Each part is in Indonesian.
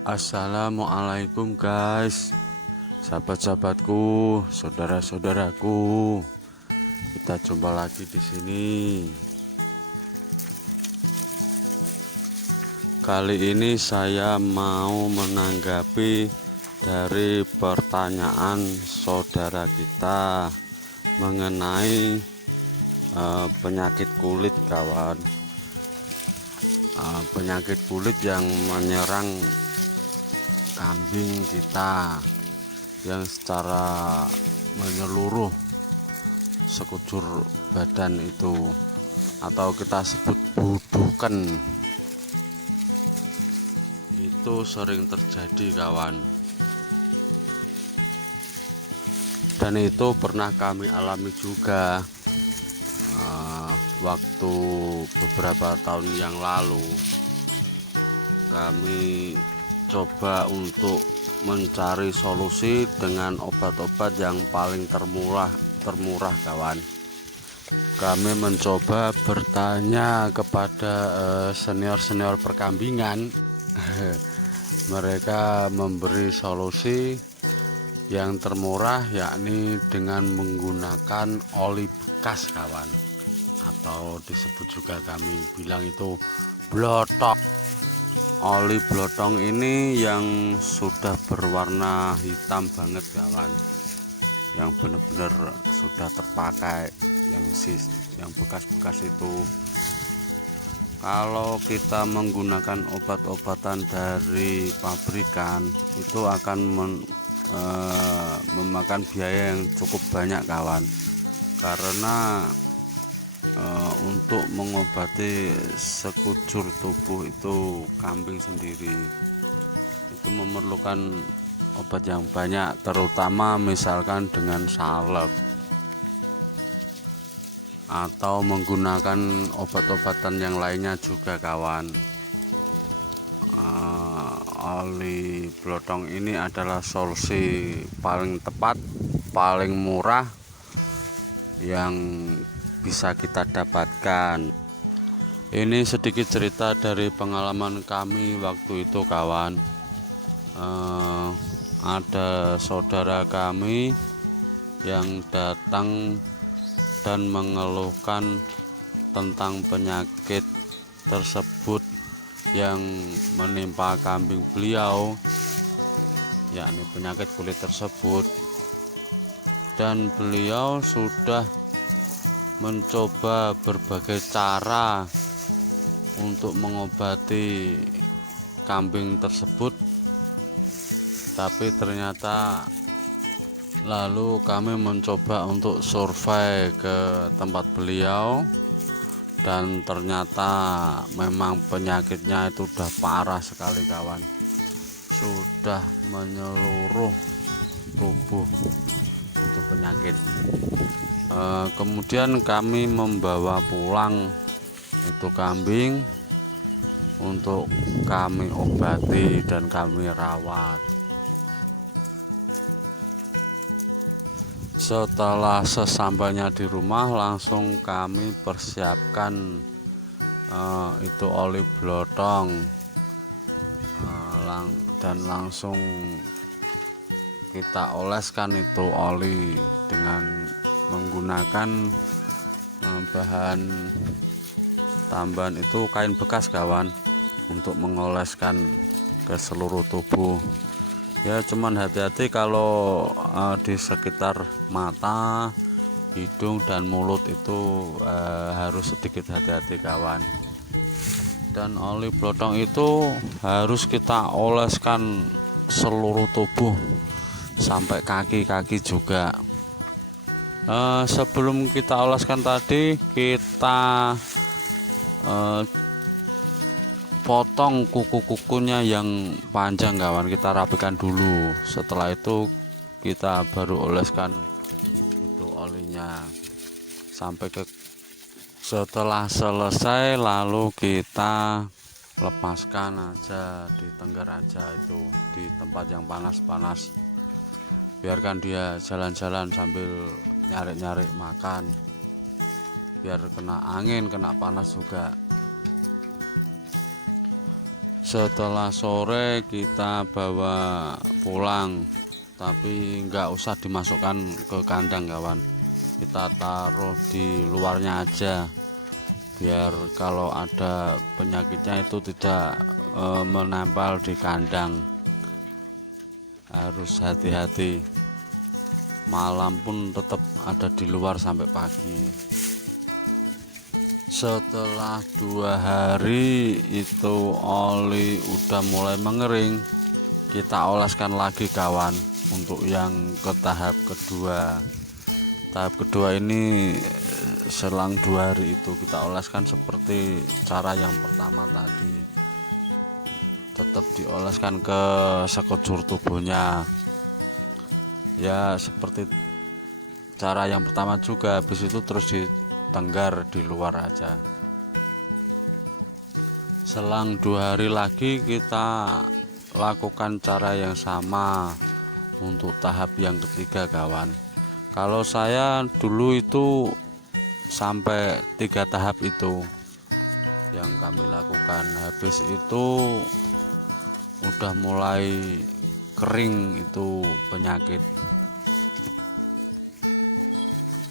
Assalamualaikum guys, sahabat-sahabatku, saudara-saudaraku. Kita jumpa lagi di sini. Kali ini saya mau menanggapi dari pertanyaan saudara kita mengenai penyakit kulit kawan. Penyakit kulit yang menyerang kambing kita yang secara menyeluruh sekujur badan itu, atau kita sebut budukan, itu sering terjadi kawan, dan itu pernah kami alami juga waktu beberapa tahun yang lalu. Kami coba untuk mencari solusi dengan obat-obat yang paling termurah kawan. Kami mencoba bertanya kepada senior-senior perkambingan. Mereka memberi solusi yang termurah, yakni dengan menggunakan oli bekas kawan, atau disebut juga kami bilang itu blotong. Oli blotong ini yang sudah berwarna hitam banget kawan, yang benar-benar sudah terpakai, yang bekas-bekas itu. Kalau kita menggunakan obat-obatan dari pabrikan, itu akan memakan biaya yang cukup banyak kawan, karena untuk mengobati sekujur tubuh itu kambing sendiri itu memerlukan obat yang banyak, terutama misalkan dengan salep atau menggunakan obat-obatan yang lainnya juga kawan. Oli blotong ini adalah solusi paling tepat, paling murah yang bisa kita dapatkan. Ini sedikit cerita dari pengalaman kami waktu itu kawan. Ada saudara kami yang datang dan mengeluhkan tentang penyakit tersebut yang menimpa kambing beliau, yakni penyakit kulit tersebut, dan beliau sudah mencoba berbagai cara untuk mengobati kambing tersebut, tapi ternyata lalu kami mencoba untuk survei ke tempat beliau, dan ternyata memang penyakitnya itu udah parah sekali kawan, sudah menyeluruh tubuh itu penyakit. Kemudian kami membawa pulang itu kambing untuk kami obati dan kami rawat. Setelah sesampainya di rumah, langsung kami persiapkan itu oli blotong, dan langsung kita oleskan itu oli dengan menggunakan bahan tambahan itu kain bekas kawan, untuk mengoleskan ke seluruh tubuh. Ya cuman hati-hati kalau di sekitar mata, hidung dan mulut itu harus sedikit hati-hati kawan. Dan oli blotong itu harus kita oleskan seluruh tubuh sampai kaki-kaki juga. Sebelum kita oleskan tadi, kita potong kuku-kukunya yang panjang kawan, kita rapikan dulu. Setelah itu kita baru oleskan itu olinya sampai ke. Setelah selesai, lalu kita lepaskan aja, ditengger aja itu di tempat yang panas-panas, biarkan dia jalan-jalan sambil nyari-nyari makan, biar kena angin, kena panas juga. Setelah sore kita bawa pulang, tapi nggak usah dimasukkan ke kandang kawan, kita taruh di luarnya aja biar kalau ada penyakitnya itu tidak menempel di kandang. Harus hati-hati, malam pun tetap ada di luar sampai pagi. Setelah 2 hari itu oli udah mulai mengering, kita oleskan lagi kawan untuk yang ke tahap kedua. Tahap kedua ini selang 2 hari itu kita oleskan seperti cara yang pertama tadi, tetap dioleskan ke sekujur tubuhnya ya seperti cara yang pertama juga. Habis itu terus ditenggar di luar aja. Selang 2 hari lagi kita lakukan cara yang sama untuk tahap yang ketiga kawan. Kalau saya dulu itu sampai 3 tahap itu yang kami lakukan. Habis itu udah mulai kering itu penyakit.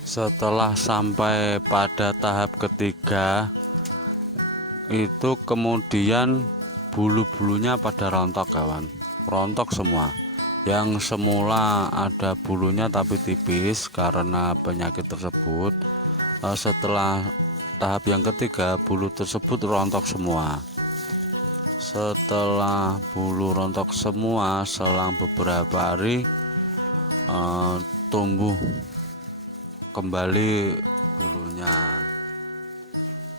Setelah sampai pada tahap ketiga itu kemudian bulu-bulunya pada rontok kawan, rontok semua. Yang semula ada bulunya tapi tipis karena penyakit tersebut, setelah tahap yang ketiga bulu tersebut rontok semua. Setelah bulu rontok semua, selang beberapa hari tumbuh kembali bulunya.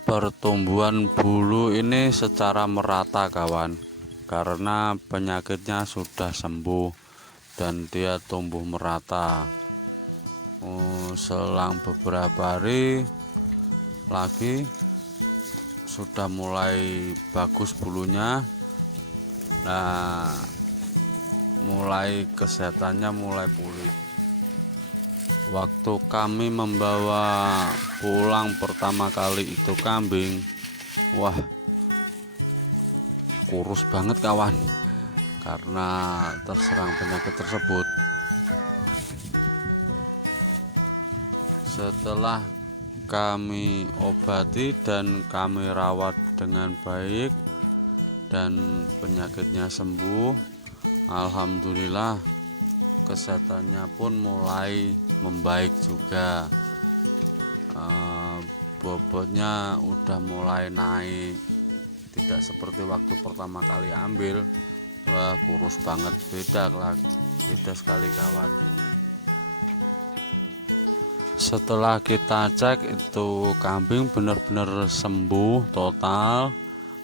Pertumbuhan bulu ini secara merata kawan, karena penyakitnya sudah sembuh dan dia tumbuh merata. Selang beberapa hari lagi sudah mulai bagus bulunya. Nah, mulai kesehatannya mulai pulih. Waktu kami membawa pulang pertama kali itu kambing, wah kurus banget kawan, karena terserang penyakit tersebut. Setelah kami obati dan kami rawat dengan baik dan penyakitnya sembuh, alhamdulillah kesehatannya pun mulai membaik juga. Bobotnya udah mulai naik, tidak seperti waktu pertama kali ambil. Wah kurus banget, beda sekali kawan. Setelah kita cek itu kambing benar-benar sembuh total,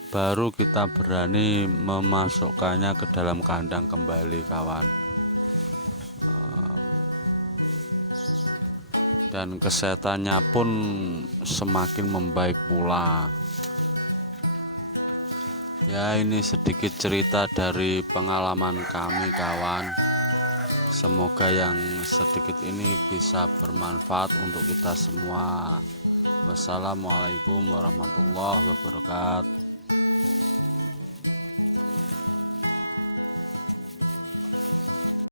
baru kita berani memasukkannya ke dalam kandang kembali kawan. Dan kesehatannya pun semakin membaik pula. Ya, ini sedikit cerita dari pengalaman kami kawan. Semoga yang sedikit ini bisa bermanfaat untuk kita semua. Wassalamualaikum warahmatullahi wabarakatuh.